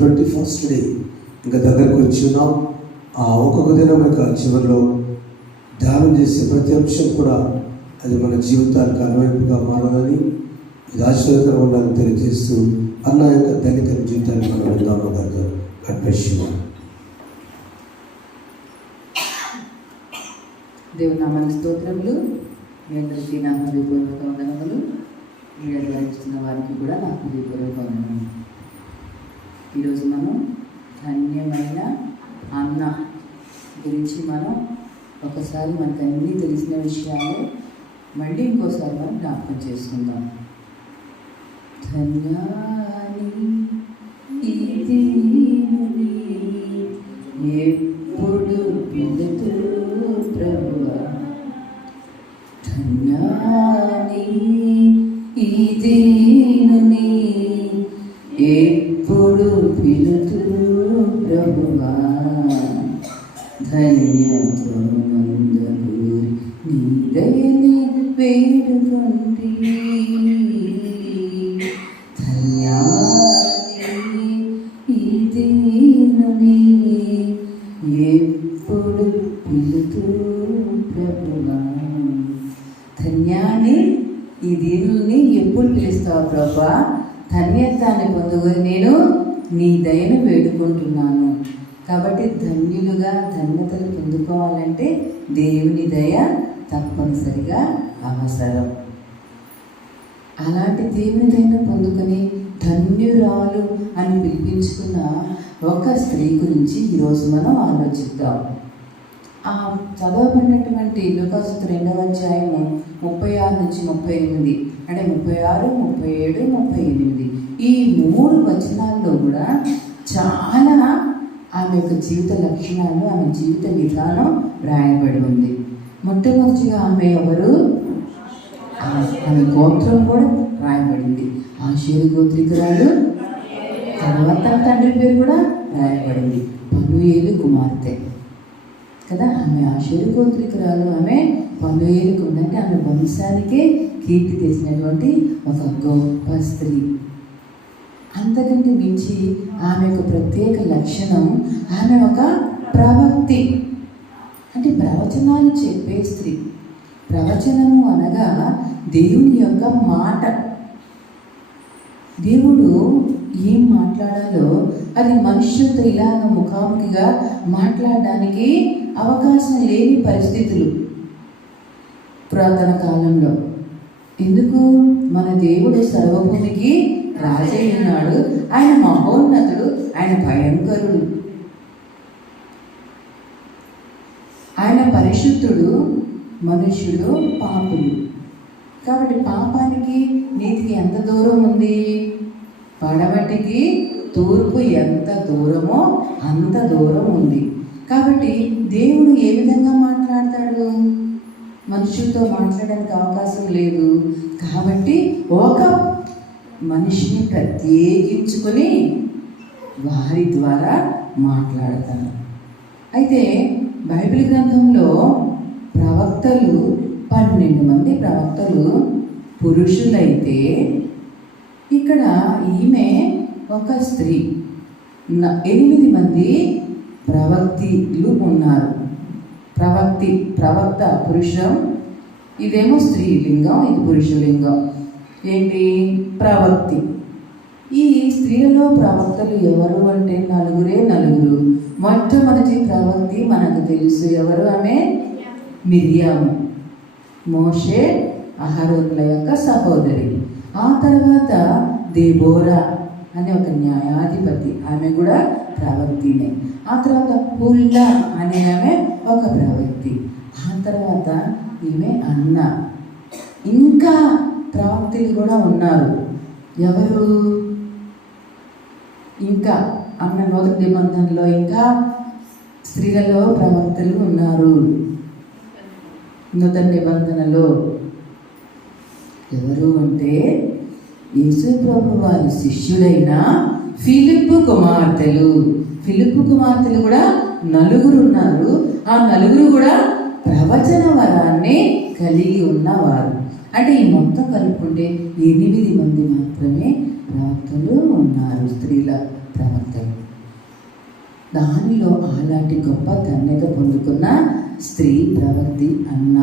21st day ఇంకా దగ్గరకు వచ్చి ఉన్నాం. ఆ ఒక్కొక్క దినం యొక్క చివరిలో ధ్యానం చేసే ప్రతి అంశం కూడా అది మన జీవితానికి అనువైపుగా మారాలని, ఇది ఆశీర్వాదకరంగా ఉండాలని తెలియజేస్తూ అన్న యొక్క దైనిక జీవితాన్ని మనం విందాము. దేవుని నామానికి స్తోత్రములు. మీ అందరికీ నా హృదయపూర్వక వందనములు. వీడియో ఇస్తున్న వారికి కూడా నా హృదయపూర్వక వందనములు. ఈరోజు మనం ధన్యమైన అన్న గురించి మనం ఒకసారి మనకు అన్నీ తెలిసిన విషయాలు మళ్ళీ ఇంకోసారి మనం జ్ఞాపకం చేసుకుందాం. ధన్యాని ఇది ఎప్పుడు పిలుతురు ప్రభువా, ధన్యాని ఇది ఎప్పుడు పిలుతురు ప్రభువా, ధన్యతో నందగూరి నీ దయని వేడుకొంటి, ధన్యాని ఇది ఎప్పుడు పిలుతురు ప్రభువా. ధన్యాన్ని ఈ దీనుల్ని ఎప్పుడు పిలుస్తావు ప్రభా, ధన్యత్వాన్ని పొందుకొని నేను నీ దయను వేడుకుంటున్నాను. కాబట్టి ధన్యులుగా ధన్యతలు పొందుకోవాలంటే దేవుని దయ తప్పనిసరిగా అవసరం. అలాంటి దేవుని దయను పొందుకొని ధన్యురాలు అని పిలిపించుకున్న ఒక స్త్రీ గురించి ఈరోజు మనం ఆలోచిద్దాం. ఆ చదవబడినటువంటి లూకాసు 2వ అధ్యాయము 36 నుంచి 38, అంటే 36, 37, 38 ఈ 3 వచనాల్లో కూడా చాలా ఆమె యొక్క జీవిత లక్షణాలు, ఆమె జీవిత విధానం రాయబడి ఉంది. మొట్టమొదటిగా ఆమె ఎవరు, ఆమె గోత్రం కూడా రాయబడింది. ఆషేరు గోత్రికురాలు. తర్వాత తండ్రి పేరు కూడా రాయబడింది, పనూయేలు కుమార్తె కదా. ఆమె ఆషేరు గోత్రికురాలు, ఆమె పనూయేలుకు ఉందంటే ఆమె వంశానికే కీర్తి తెచ్చినటువంటి ఒక గొప్ప స్త్రీ. అంతకంటే మించి ఆమె యొక్క ప్రత్యేక లక్షణం, ఆమె ఒక ప్రవక్తి, అంటే ప్రవచనాలు చెప్పే స్త్రీ. ప్రవచనము అనగా దేవుని యొక్క మాట. దేవుడు ఏం మాట్లాడాలో అది మనుష్యులతో ఇలాగ ముఖాముఖిగా మాట్లాడడానికి అవకాశం లేని పరిస్థితులు పురాతన కాలంలో. ఎందుకు? మన దేవుడు సర్వభూమికి రాజై ఉన్నాడు, ఆయన మహోన్నతుడు, ఆయన భయంకరుడు, ఆయన పరిశుద్ధుడు, మనుష్యుడు పాపులు. కాబట్టి పాపానికి నీతికి ఎంత దూరం ఉంది? పడమటికి తూర్పు ఎంత దూరమో అంత దూరం ఉంది. కాబట్టి దేవుడు ఏ విధంగా మాట్లాడతాడు? మనుషులతో మాట్లాడడానికి అవకాశం లేదు. కాబట్టి ఒక మనిషిని ప్రత్యేకించుకొని వారి ద్వారా మాట్లాడతాడు. అయితే బైబిల్ గ్రంథంలో ప్రవక్తలు 12 మంది ప్రవక్తలు పురుషులైతే, ఇక్కడ ఈమె ఒక స్త్రీ. 8 మంది ప్రవక్తిలు ఉన్నారు. ప్రవక్త పురుషం, ఇదేమో స్త్రీలింగం, ఇది పురుషలింగం. ఏంటి? ప్రవక్తి. ఈ స్త్రీలలో ప్రవక్తలు ఎవరు అంటే 4. మొట్టమొదటి ప్రవక్తి మనకు తెలుసు ఎవరు? ఆమె మిరియాము, మోషే అహరోనుల యొక్క సహోదరి. ఆ తర్వాత దెబోరా అనే ఒక న్యాయాధిపతి, ఆమె కూడా ప్రవక్తినే. ఆ తర్వాత హుల్దా అనే ఆమె ఒక ప్రవక్తి. ఆ తర్వాత ఈమె అన్న. ఇంకా ప్రవక్తులు కూడా ఉన్నారు. ఎవరు? ఇంకా అన్న మొదటి నిబంధనలో ఇంకా స్త్రీలలో ప్రవక్తలు ఉన్నారు. నూతన నిబంధనలో ఎవరు అంటే యేసు ప్రభు వారి శిష్యుడైన ఫిలిప్పు కుమార్తెలు. ఫిలిప్పు కుమార్తెలు కూడా 4 ఉన్నారు. ఆ 4 కూడా ప్రవచన వరాన్ని కలిగి ఉన్నవారు. అంటే ఈ మొత్తం కలుపుకుంటే 8 మంది మాత్రమే ప్రవక్తలు ఉన్నారు, స్త్రీల ప్రవక్తలు. దానిలో అలాంటి గొప్ప ధన్యత పొందుకున్న స్త్రీ ప్రవక్తి అన్న.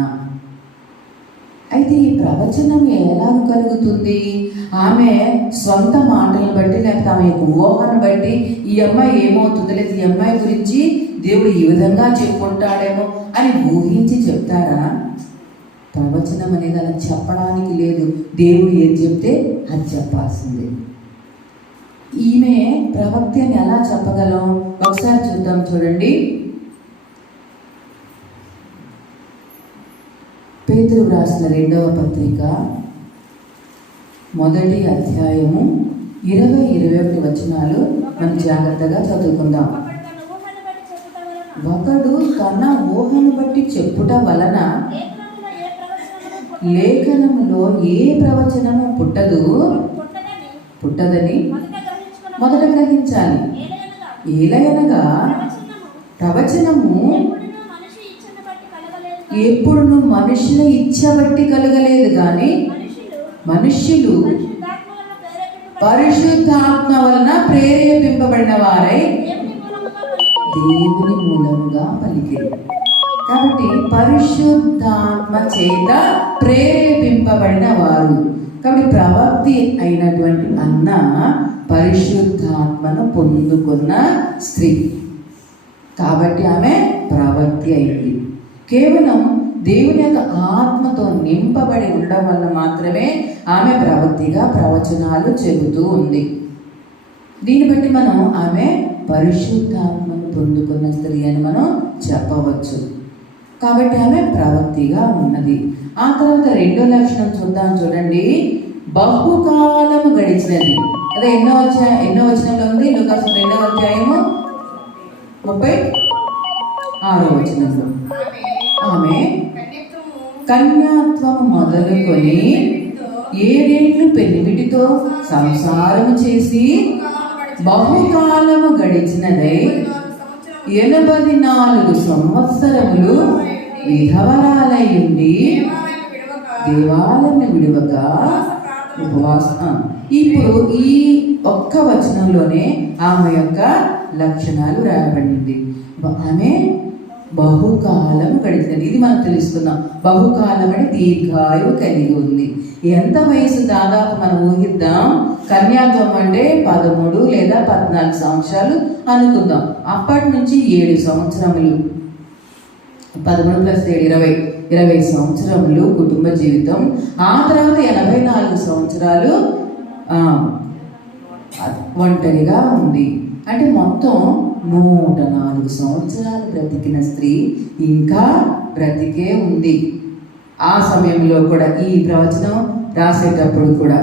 అయితే ఈ ప్రవచనం ఎలా కలుగుతుంది? ఆమె సొంత మాటలను బట్టి, లేకపోతే ఆమె యొక్క ఊహను బట్టి ఈ అమ్మాయి ఏమవుతుంది, లేదా ఈ అమ్మాయి గురించి దేవుడు ఈ విధంగా చెప్పుకుంటాడేమో అని ఊహించి చెప్తారా? ప్రవచనం అనేది అలా చెప్పడానికి లేదు. దేవుడు ఏది చెప్తే అది చెప్పాల్సిందే. ఈమె ప్రవక్తి అని ఎలా చెప్పగలం? ఒకసారి చూద్దాం, చూడండి. పేతురు రాసిన 2వ పత్రిక 1వ అధ్యాయము 20-21 వచనాలు మనం జాగ్రత్తగా చదువుకుందాం. ఒకడు తన ఊహను బట్టి చెప్పుట వలన లేఖనములో ఏ ప్రవచనము పుట్టదని మొదట గ్రహించాలి. ఏలయనగా ప్రవచనము ఎప్పుడును మనుషుల ఇచ్చ బట్టి కలగలేదు, కానీ మనుష్యులు పరిశుద్ధాత్మ వలన ప్రేరేపింపబడిన వారై దేవుని మూలముగా పలికిరి. కాబట్టి పరిశుద్ధాత్మ చేత ప్రేరేపింపబడిన వారు. కాబట్టి ప్రవక్తి అయినటువంటి అన్న పరిశుద్ధాత్మను పొందుకున్న స్త్రీ. కాబట్టి ఆమె ప్రవక్తి అయింది. కేవలం దేవుని యొక్క ఆత్మతో నింపబడి ఉండడం వల్ల మాత్రమే ఆమె ప్రవక్తిగా ప్రవచనాలు చెబుతూ ఉంది. దీన్ని బట్టి మనం ఆమె పరిశుద్ధాత్మను పొందుకున్న స్త్రీ అని మనం చెప్పవచ్చు. కాబట్టి ఆమె ప్రవక్తిగా ఉన్నది. ఆ తర్వాత 2వ లక్షణం చూద్దాం, చూడండి. బహుకాలము గడిచినది. అదే ఎన్నో వచనంలో ఉంది. లూకాసు 2వ అధ్యాయము 36వ వచనంలో ఆమె కన్యాత్వము మొదలుకొని 7 ఏళ్ళు పెనిమిటితో సంసారము చేసి బహుకాలము గడిచినదై 84 సంవత్సరములు విధవరాలై ఉండి దేవాలయాన్ని విడువక ఉపవాసం. ఇప్పుడు ఈ ఒక్క వచనంలోనే ఆమె యొక్క లక్షణాలు రాయబడింది. ఆమె బహుకాలం గడిచినది. ఇది మనం తెలుసుకుందాం. బహుకాలం అంటే దీర్ఘాయువు కలిగి ఉంది. ఎంత వయసు? దాదాపు మనం ఊహిద్దాం. కన్యాత్వం అంటే 13 లేదా 14 సంవత్సరాలు అనుకుందాం. అప్పటి నుంచి 7 సంవత్సరములు, 13 + 7 20 సంవత్సరములు కుటుంబ జీవితం. ఆ తర్వాత 84 సంవత్సరాలు ఒంటరిగా ఉంది. అంటే మొత్తం 104 సంవత్సరాలు బ్రతికిన స్త్రీ ఇంకా బ్రతికే ఉంది. ఆ సమయంలో కూడా ఈ ప్రవచనం రాసేటప్పుడు కూడా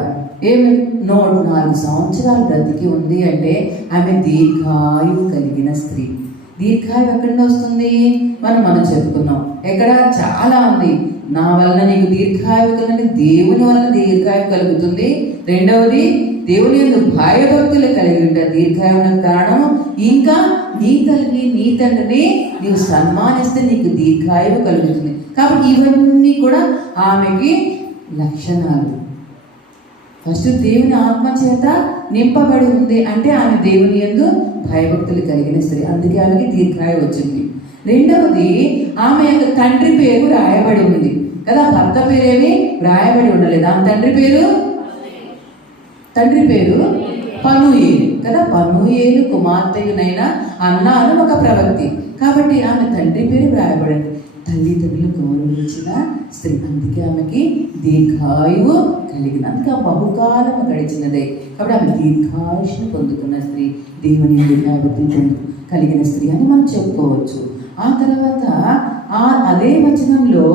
104 సంవత్సరాలు బ్రతికి ఉంది. అంటే ఆమె దీర్ఘాయువు కలిగిన స్త్రీ. దీర్ఘాయువు ఎక్కడి నుండి వస్తుంది? మనం చెప్పుకున్నాం. ఎక్కడ? చాలా ఉంది. నా వలన నీకు దీర్ఘాయువు కలండి, దేవుని వలన దీర్ఘాయువు కలుగుతుంది. రెండవది, దేవుని యందు భయభక్తులు కలిగి ఉంటారు. దీర్ఘాయువుకు కారణం ఇంకా నీ తల్లిని నీ తండ్రిని నీవు సన్మానిస్తే నీకు దీర్ఘాయువు కలుగుతుంది. కాబట్టి ఇవన్నీ కూడా ఆమెకి లక్షణాలు. ఫస్ట్ దేవుని ఆత్మ చేత నింపబడి ఉంది అంటే ఆమె దేవుని యందు భయభక్తులు కలిగిన స్త్రీ. అందుకే ఆమెకి దీర్ఘాయువు వచ్చింది. రెండవది, ఆమె యొక్క తండ్రి పేరు రాయబడి ఉంది కదా. భర్త పేరేమి రాయబడి ఉండలేదు. ఆమె తండ్రి పేరు పనూయేలు కదా. పనూయేలు కుమార్తెయునైనా అన్నాను ఒక ప్రవక్తి. కాబట్టి ఆమె తండ్రి పేరు రాయబడింది. తల్లిదండ్రులు గౌరవించిన స్త్రీ. అందుకే ఆమెకి దీర్ఘాయువు కలిగిన, అందుకే ఆ బహుకాలము గడిచినదే. కాబట్టి ఆమె దీర్ఘాయుష్ను పొందుకున్న స్త్రీ, దేవుని భయభక్తులు కలిగిన స్త్రీ అని మనం చెప్పుకోవచ్చు. ఆ తర్వాత అదే వచనంలో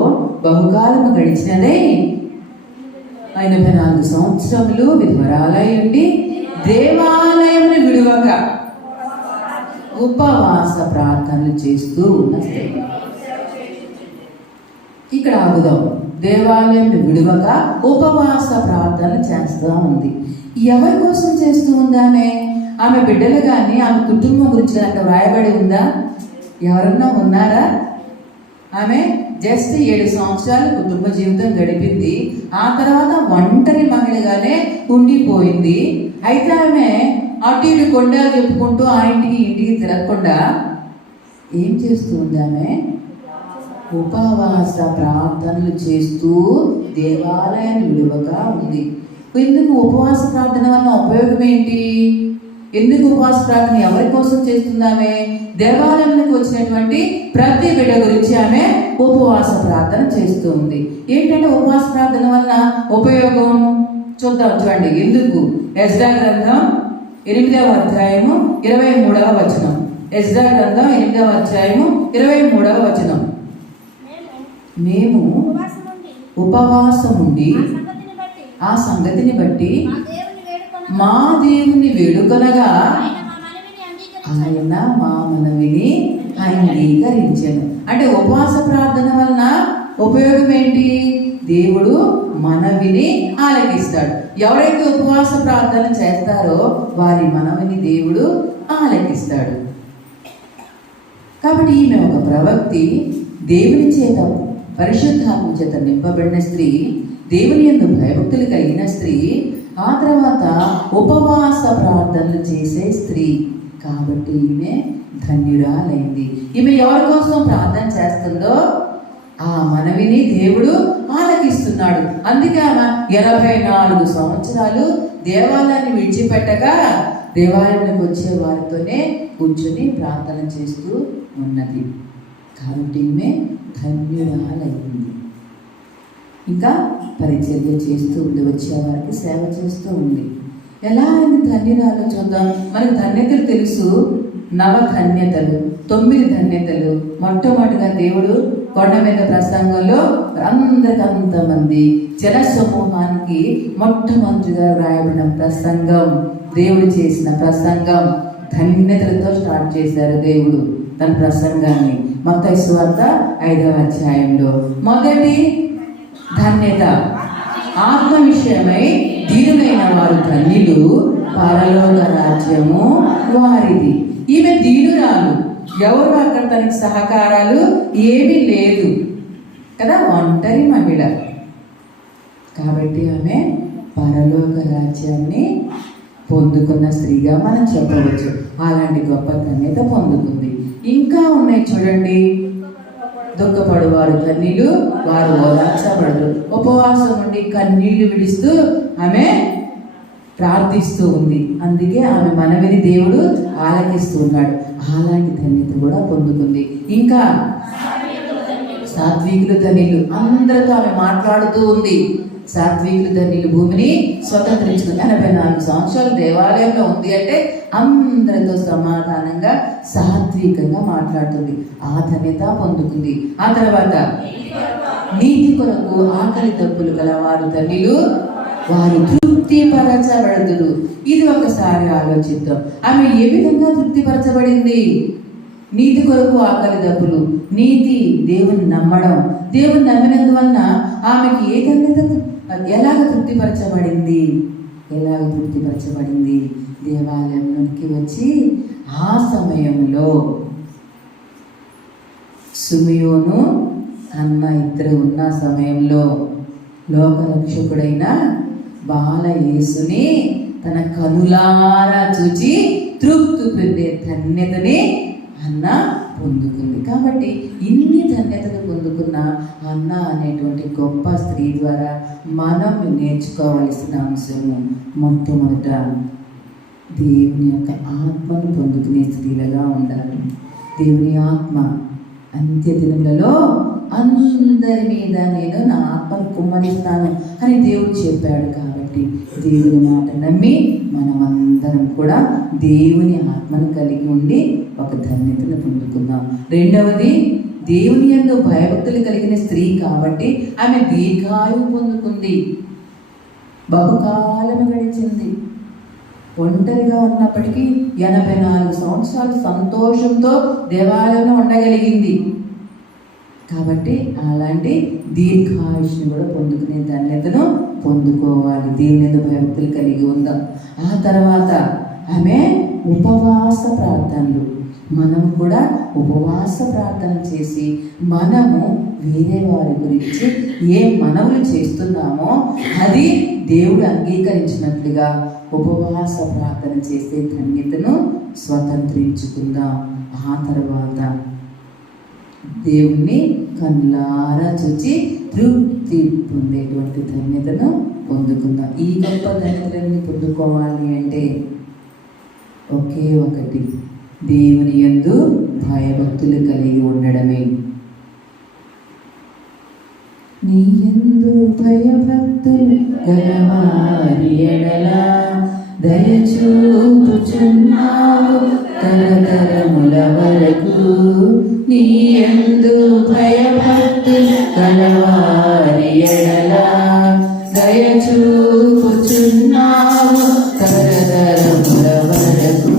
బహుకాలము గడిచినదే 84 సంవత్సరములు విధవరాలై ఉండి దేవాలయమును విడువక ఉపవాస ప్రార్థనలు చేస్తూ ఉన్న స్త్రీ. ఇక్కడ ఆగుదాం. దేవాలయంను విడువక ఉపవాస ప్రార్థనలు చేస్తూ ఉంది. ఎవరి కోసం చేస్తూ ఉందా? ఆమె బిడ్డలు కానీ ఆమె కుటుంబం గురించి అక్కడ వ్రాయబడి ఉందా? ఎవరన్నా ఉన్నారా? ఆమె జస్ట్ 7 సంవత్సరాలు కుటుంబ జీవితం గడిపింది. ఆ తర్వాత ఒంటరి మహిళగానే ఉండిపోయింది. అయితే ఆమె అటు ఇటు కొండలు చెప్పుకుంటూ ఆ ఇంటికి ఇంటికి తిరగకుండా ఏం చేస్తూ ఉంది ఆమె? ఉపవాస ప్రార్థనలు చేస్తూ దేవాలయాన్ని విడువగా ఉంది. ఎందుకు ఉపవాస ప్రార్థన వల్ల ఉపయోగం ఏంటి? ఎందుకు ఉపవాస ప్రార్థన ఎవరి కోసం చేస్తుందామె? దేవాలయంలోకి వచ్చినటువంటి ప్రతి బిడ్డ గురించి ఆమె ఉపవాస ప్రార్థన చేస్తూ ఉంది. ఏంటంటే ఉపవాస ప్రార్థన వల్ల ఉపయోగం చూద్దాం. చూడండి ఎందుకు. ఎజ్రా గ్రంథం 8వ అధ్యాయము 23వ వచనం. ఎజ్రా గ్రంథం 8వ అధ్యాయము 23వ వచనం. మేము ఉపవాసముండి ఆ సంగతిని బట్టి మా దేవుని వేడుకొనగా ఆయన మా మనవిని అంగీకరించాను. అంటే ఉపవాస ప్రార్థన వలన ఉపయోగం ఏంటి? దేవుడు మనవిని ఆలకిస్తాడు. ఎవరైతే ఉపవాస ప్రార్థన చేస్తారో వారి మనవిని దేవుడు ఆలకిస్తాడు. కాబట్టి ఈమె ఒక ప్రవక్తి, దేవుని చేత పరిశుద్ధాత్మ చేత నింపబడిన స్త్రీ, దేవుని యందు భయభక్తులు కలిగిన స్త్రీ, ఆ తర్వాత ఉపవాస ప్రార్థనలు చేసే స్త్రీ. కాబట్టి ఈమె ధన్యురాలైంది. ఈమె ఎవరి కోసం ప్రార్థన చేస్తుందో ఆ మనవిని దేవుడు ఆలకిస్తున్నాడు. అందుకే ఆమె 84 సంవత్సరాలు దేవాలయాన్ని విడిచిపెట్టక దేవాలయానికి వచ్చే వారితోనే కూర్చొని ప్రార్థన చేస్తూ ఉన్నది. కాబట్టి ఈమె ధన్యురాలైంది. ఇంకా పరిచర్య చేస్తూ ఉంది, వచ్చేవారికి సేవ చేస్తూ ఉంది. ఎలా అయింది ధన్యురాలు చూద్దాం. మనకు ధన్యతలు తెలుసు, నవధన్యతలు, 9 ధన్యతలు. మొట్టమొదటిగా దేవుడు కొండ మీద ప్రసంగంలో అంతమంది జన సమూహానికి మొట్టమొదటిగా రాయబడిన ప్రసంగం, దేవుడు చేసిన ప్రసంగం ధన్యతలతో స్టార్ట్ చేశారు దేవుడు తన ప్రసంగాన్ని. మత్తయి సువార్త 5వ అధ్యాయంలో మొదటి ధన్యత, ఆత్మ విషయమై దీనులైన వారు ధన్యులు, పరలోక రాజ్యము వారిది. ఈమె దీనురాలు. ఎవరు అక్కడ తనకి సహకారాలు ఏమీ లేదు కదా, ఒంటరి మహిళ. కాబట్టి ఆమె పరలోక రాజ్యాన్ని పొందుకున్న స్త్రీగా మనం చెప్పవచ్చు. అలాంటి గొప్ప ధన్యత పొందుకుంది. ఇంకా ఉన్నాయి చూడండి. దుఃఖపడువారు ధన్యులు, వారు ఓదార్చబడరు. ఉపవాసం ఉండి కన్నీళ్లు విడుస్తూ ఆమె ప్రార్థిస్తూ ఉంది. అందుకే ఆమె మనవిని దేవుడు ఆలకిస్తూ ఉన్నాడు. అలాంటి ధన్యత కూడా పొందుకుంది. ఇంకా సాత్వికులు ధన్యులు, అందరితో ఆమె మాట్లాడుతూ ఉంది. సాత్వికులు ధన్యులు భూమిని స్వతంత్రించుకుంది. 84 సంవత్సరాలు దేవాలయంలో ఉంది అంటే అందరితో సమాధానంగా సాత్వికంగా మాట్లాడుతుంది. ఆ ధన్యత పొందుకుంది. ఆ తర్వాత నీతి కొరకు ఆకలి తప్పులు గల వారు ధన్యులు, వారు తృప్తిపరచబడదురు. ఇది ఒకసారి ఆలోచిద్దాం. ఆమె ఏ విధంగా తృప్తిపరచబడింది? నీతి కొరకు ఆకలి దప్పులు, నీతి, దేవుని నమ్మడం. దేవుని నమ్మినందువలన ఆమెకి ఏ ధన్యత, ఎలాగ తృప్తిపరచబడింది? దేవాలయంలోనికి వచ్చి ఆ సమయంలో సుమియోను అన్న ఇద్దరు ఉన్న సమయంలో లోకరక్షకుడైన బాల యేసుని తన కనులారా చూచి తృప్తి పొందే ధన్యతని అన్న పొందుకుంది. కాబట్టి ఇన్ని ధన్యతలు పొందుకున్న అన్న అనేటువంటి గొప్ప స్త్రీ ద్వారా మనం నేర్చుకోవలసిన అంశము మొట్టమొదట దేవుని యొక్క ఆత్మను పొందుకునే స్త్రీలుగా ఉండాలి. దేవుని ఆత్మ అంత్య దినములలో అందరి మీద నేను నా ఆత్మను కుమ్మరిస్తాను అని దేవుడు చెప్పాడు. కాబట్టి దేవుని మాట నమ్మి మనమందరం కూడా దేవుని ఆత్మను కలిగి ఉండి ఒక ధన్యతను పొందుకుందాం. రెండవది, దేవుని యందు భయభక్తులు కలిగిన స్త్రీ కాబట్టి ఆమె దీర్ఘాయువు పొందుకుంది. బహుకాలము గడిచింది. ఒంటరిగా ఉన్నప్పటికీ 84 సంవత్సరాలు సంతోషంతో దేవాలయంలో ఉండగలిగింది. కాబట్టి అలాంటి దీర్ఘాయుష్ని కూడా పొందుకునే ధన్యతను పొందుకోవాలి. దేవుని యందు భయభక్తులు కలిగి ఉందాం. ఆ తర్వాత ఆమె ఉపవాస ప్రార్థనలు. మనం కూడా ఉపవాస ప్రార్థన చేసి మనము వేరే వారి గురించి ఏ మనవులు చేస్తున్నామో అది దేవుడు అంగీకరించినట్లుగా ఉపవాస ప్రార్థన చేసే ధన్యతను స్వతంత్రించుకుందాం. ఆ తర్వాత దేవుణ్ణి కళ్ళారా చూచి తృప్తి పొందేటువంటి ధన్యతను పొందుకుందాం. ఈ గొప్ప ధన్యతలన్నీ పొందుకోవాలి అంటే ఒకే ఒకటి, దేవుని యందు భయభక్తులు కలిగి ఉండడమే. నీ యందు భయభక్తులు గలవారి ఎడల దయచూపుచున్నావు తరతరముల వరకు. నీ యందు భయభక్తులు గలవారి ఎడల దయచూపుచున్నావు తరతరముల వరకు.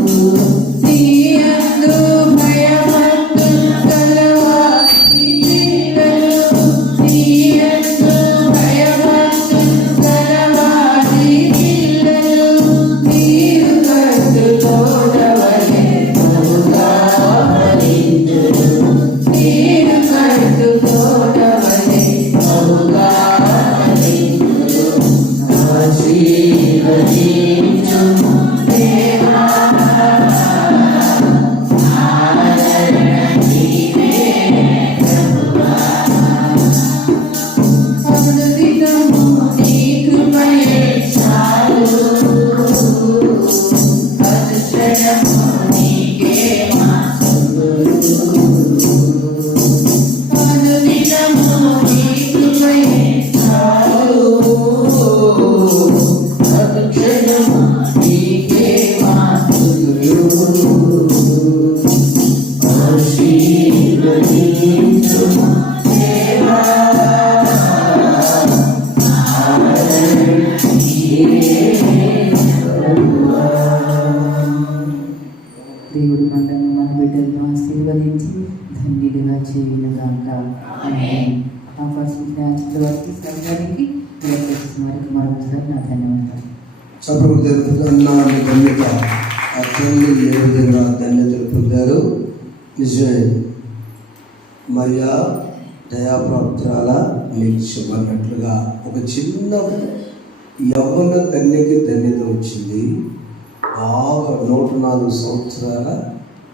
నీ యందు భయభక్తులు గలవారి ఎడల, నీ యందు భయభక్తులు గలవారి ఎడల, నీరు కట్టుకోవలే బహుగా ఫలించును. నీరు కట్టుకోవలే బహుగా ఫలించును. ఆశీర్వదించుము దేవా, ఆదరణ నీవే ప్రభువా. అనుదినము నీ కృపయే చాలు, అనుక్షణము నీకే మా స్తుతులు. అనుదినము నీ కృపయే చాలు, అనుక్షణము నీకే మా స్తుతులు. ఆశీర్వదించుము దేవా, దేవుడు మనల్ని మన బిడ్డలను ఆశీర్వదించి ధన్యులుగా చేయనుగాక. ఆమేన్. ఆ ఫస్ట్ న్యాచురల్ వరకు సంఘానికి వారికి మరొకసారి నా ధన్యవాదాలు. సభకు అన్నాన్ని ధన్యత ఆ తల్లి ఏ విధంగా ధన్యతలు పొందారు. నిజమే, మరియా దయాప్రాప్తురాల నిత్యం అన్నట్లుగా ఒక చిన్న యవ్వన కన్యకి ధన్యత వచ్చింది. బాగా 104 సంవత్సరాల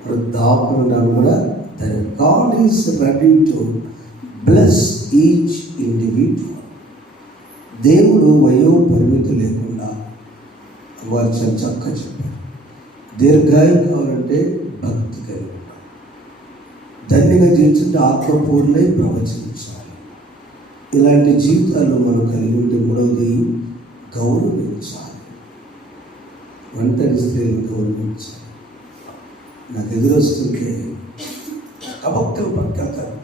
వృద్ధాపులను కూడా ధన్యత. God is ready to bless each individual. దేవుడు వయో పరిమితి లేకుండా వారు చాలా చక్కగా చెప్పారు. దీర్ఘాయు కావాలంటే భక్తి కలిగి ఉండాలి. ధన్యంగా జీవించుంటే ఆత్మపూర్ణై ప్రవచించాలి. ఇలాంటి జీవితాలు మనం కలిగి ఉంటే మూడవది గౌరవించాలి. ఒంటరి స్త్రీలను గౌరవించాలి. నాకు ఎదురొస్తుంటే కబక్కలు పట్టుకెళ్తారు.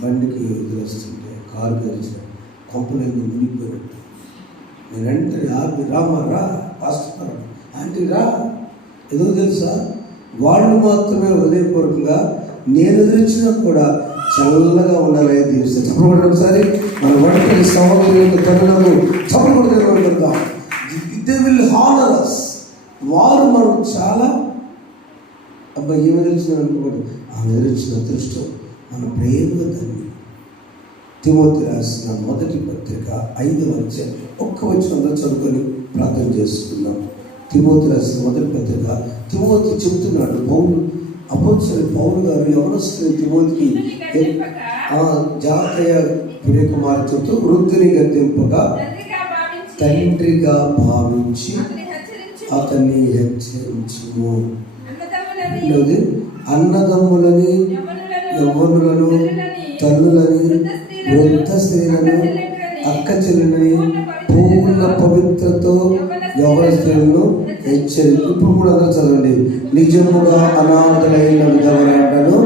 బండికి ఎదురొస్తుంటే కారు కలిసి కొంపలేని మునిగిపోయినట్టు నేను వెంటనే ఆపి రామా రా పాస్టర్ ఆంటీ రా. ఎందుకు తెలుసా, వాళ్ళు మాత్రమే హృదయపూర్వకంగా నేను ఎదురించినా కూడా చల్లగా ఉండాలి దీవిస్తారు. చెప్పకూడదు ఒకసారి మన ఒంటరి సహోదరు యొక్క తరుణము చెప్పకూడదు. They will honour us. వారు మనం చాలా అబ్బాయి ఏమి ఎదిరించిన అనుకోకూడదు. ఆమె ఎదిరించిన దృష్టం మన ప్రేమగా దాన్ని. తిమోతి రాసిన మొదటి పత్రిక 5వ అధ్యాయం ఒక్క వచనంలో చదువుకొని ప్రార్థన చేసుకుందాం. తిమోతి రాసిన మొదటి పత్రిక. తిమోతి చెబుతున్నాడు, అపోస్తలుడైన పౌలు గారు యవనస్తుడైన తిమోతికి జాతీయ ప్రియకుమార్తెతో వృద్ధిని గద్దింపగా తండ్రిగా భావించి అతన్ని హెచ్చరించుము. అన్నదమ్ములని, యవ్వనులను, తల్లులని, వృద్ధ స్త్రీలను, అక్క చెల్లెలని పూర్ణ పవిత్రతో యవ్వన స్త్రీలను హెచ్చరించి. ఇప్పుడు కూడా అందరూ చదవండి. నిజముగా అనాథలైన విధవరాలను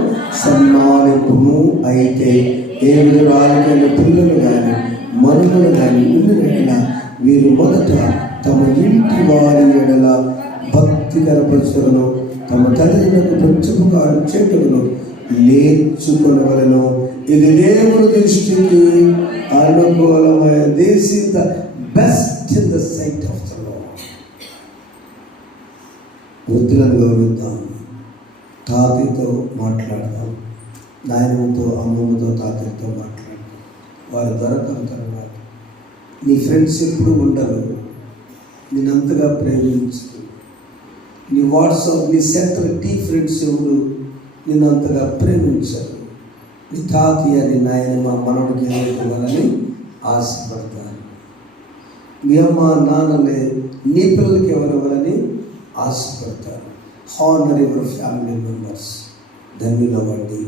సన్మానింపుము. అయితే ఏ విధురాలకైన పిల్లలు కానీ మనుమలు కానీ ఉండినట్ల వీరు మొదట తమ ఇంటి వారి ఎడల భక్తి కనపరచులను, తమ తల్లిదండ్రులకు ప్రత్యుపకారం చేటును నేర్చుకొనవలెను. ఇది దేవుని దృష్టికి అనుకూలమైన. This is the best in the sight of the Lord. వృద్ధులను గౌరవిద్దాం. తాతయ్యతో మాట్లాడదాం. నాయనమ్మతో, అమ్మమ్మతో, తాతయ్యతో మాట్లాడదాం. వారు దొరకని తర్వాత నీ ఫ్రెండ్స్ ఎప్పుడు ఉండరు. నిన్నంతగా ప్రేమించదు. నీ వాట్సాప్, నీ సెంటర్ టీ ఫ్రెండ్స్ ఎవరు నిన్నంతగా ప్రేమించరు. నీ తాతయ్య, నీ నాయనమ్మ మనవడికి ఇవ్వాలని ఆశపడతారు. మీ అమ్మ నాన్నలే నీ పిల్లలకి ఎవరివ్వాలని ఆశపడతారు. Honour your family members. ధన్యులవ్వండి.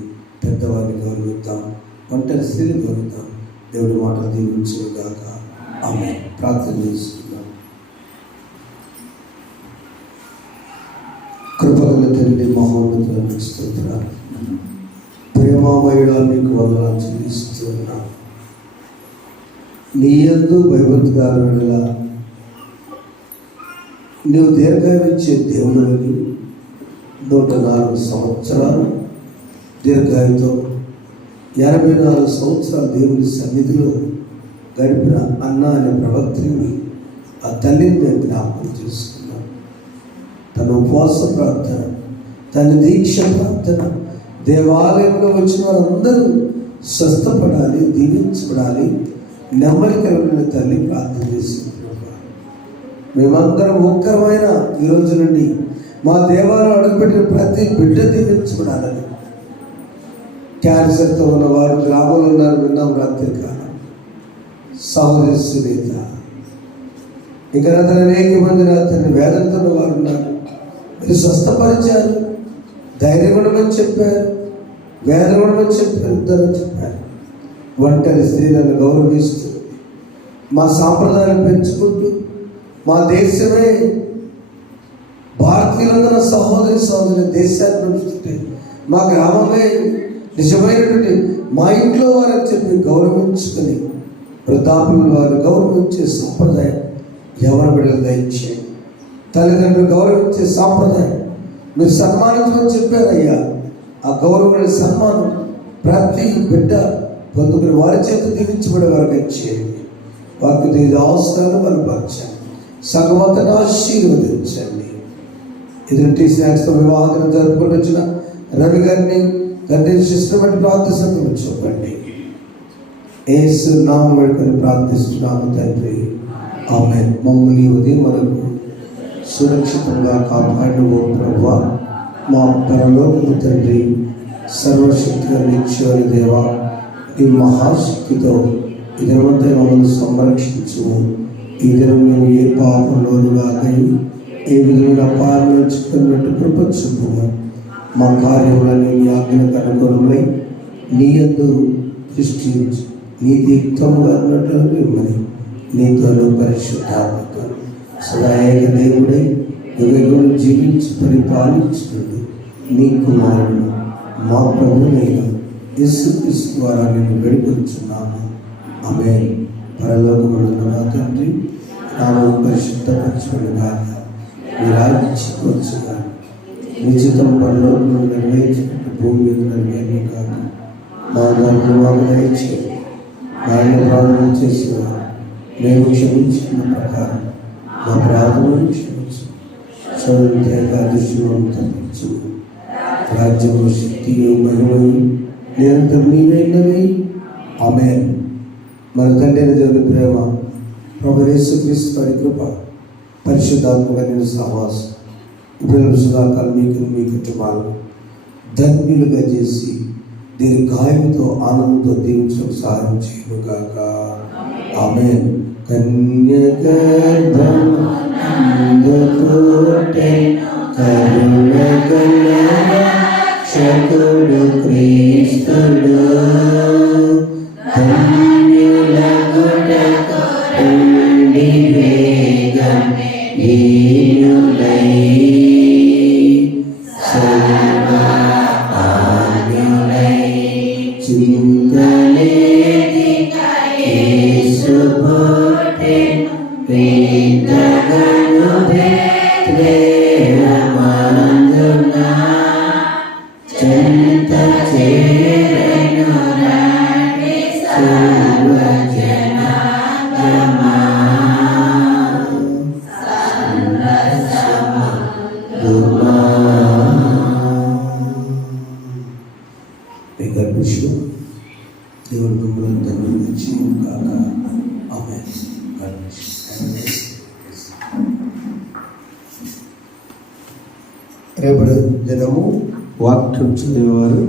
పెద్దవారిని గౌరవిద్దాం, ఒంటరి స్త్రీని గౌరవిద్దాం. దేవుడి మాటలు దీవించుగాక. ఆమేన్. ప్రార్థన చేసుకుందాం. కృపగల తండ్రి, మహోన్నతులకు స్తోత్రాలు. ప్రేమామయుడా మీకు వందనాలు చెల్లిస్తున్నా. నీ యందు భయభక్తిగా నీవు దీర్ఘాయువిచ్చే దేవుడిని 104 సంవత్సరాలు దీర్ఘాయుతో 84 సంవత్సరాలు దేవుని సన్నిధిలో గడిపిన అన్న అనే ప్రవక్తని, ఆ తల్లిని మేము జ్ఞాపకం చేసుకున్నాం. తన ఉపవాస ప్రార్థన, తన దీక్ష ప్రార్థన, దేవాలయంలో వచ్చిన వారందరూ స్వస్థపడాలి, దీవించబడాలి, నెమ్మది కలిగిన తల్లి ప్రార్థన చేసింది. మేమందరం ఒక్కరమైన ఈ రోజు నుండి మా దేవాలయం అడుగుపెట్టిన ప్రతి బిడ్డ దీవించబడాలని. క్యాన్సర్తో ఉన్నవారు గ్రామంలో ఉన్నారు, విన్నాం రాత్రి కాలం. సహోదరి సునీత, ఇంకా అనేక మంది రాత్రి వేదనతో ఉన్నవారు ఉన్నారు. మీరు స్వస్థపరిచారు, ధైర్యం ఉండమని చెప్పారు, వేదన ఉండమని చెప్పారు, ఇద్దరని చెప్పారు. ఒంటరి స్త్రీలను గౌరవిస్తూ, మా సాంప్రదాయాలు పెంచుకుంటూ, మా దేశమే భారతీయులందరూ సహోదరి దేశాన్ని నడుస్తుంటే, మా గ్రామమే నిజమైనటువంటి మా ఇంట్లో వారని చెప్పి గౌరవించుకొని, వృద్ధాపుల వారు గౌరవించే సాంప్రదాయం ఎవరి బిడ్డలు దయచేయండి. తల్లిదండ్రులు గౌరవించే సాంప్రదాయం మీరు సన్మానించమని చెప్పారయ్యా. ఆ గౌరవ సన్మానం ప్రతి బిడ్డ పొందుకుని వారి చేత దీవించబడే వారికి ఇచ్చేయండి. వారికి దీని అవసరాలు బలపరచండి, సగవంతను ఆశీర్వదించండి. ఎదుటి స్నాక్స్తో వివాహం జరుపుకుంటూ వచ్చిన రవి గారిని గర్దించిస్తున్నట్టు ప్రార్థిస్తున్న చూపండి. యేసు నామమున వేడుకొని ప్రార్థిస్తున్నాము తండ్రి, ఆమేన్. మమ్మల్ని ఉదయం వరకు సురక్షితంగా కాపాడు ఓ ప్రభువా, మా పరలోకపు తండ్రి, సర్వశక్తిగా నిత్యుని దేవా, ఈ మహాశక్తితో ఈ దినమంతా మమ్మల్ని సంరక్షించు. ఈ దినం మేము ఏ పాపంలోనుగా ఏ విధమైన అపాయం ఎంచుకున్నట్టు కృప చూపుము. మా కార్యములని నీ ఆజ్ఞకు అనుకూలమై నీ యందు దృష్టించి నీతియుక్తముగా అన్నట్టు మిమ్మల్ని నీతోనూ పరిశుద్ధాత్మతో సదా ఏక దేవుడై యుగయుగములు జీవించి పరిపాలించుతుంది నీ కుమారుడు మా ప్రభువైన యేసుక్రీస్తు ద్వారా నేను వేడుకొనుచున్నాను. ఆమేన్. పరలోకమందున్న మా తండ్రి, నామము పరిశుద్ధపరచబడును గాక. నీ రాజ్యం వచ్చును గాక. నీ చిత్తము పరలోకమందు నెరవేర్చినట్టు భూమి మీద నెరవేరును గాక. మా దాన్ని మాకు దయచేయండి. ఆయన ప్రార్థన చేసేవారు మేము క్షమించిన ప్రకారం మా ప్రార్థనను క్షమించు. దృష్టిలో తప్పించు. రాజ్యము, శక్తియు, మహిమయు నిరంతరం నీవైనవి. ఆమేన్. మన తండ్రి అయిన దేవుని ప్రేమ, ప్రభువు యేసుక్రీస్తు వారి కృప, పరిశుద్ధాత్మగా నేను సహవాసం ఇప్పుడు సుధాకాలం మీకు మీ కుటుంబాలను ధన్యులుగా చేసి దీర్ఘాయువుతో ఆనందంతో దీవించడం సహాయం చేయను గాక. ఆమేన్. కన్యగర్భమందుకోటె కరుణగల రక్షకుడు క్రీస్తుడు, ధన్యులగుటకు ఉండి వేగం దీనులై సర్వమాన్యులై చింతలేదిక యేసు పుట్టెను పేదగను బెత్లెహేమందున చెంత చేరెను రండి సర్వజనాంగమా సంరసమందుమా. దేవుడు మిమ్మల్ని ధన్యులు చేయను కాక. ఆమేన్. రేపటి దినము వాక్యం చదివేవారు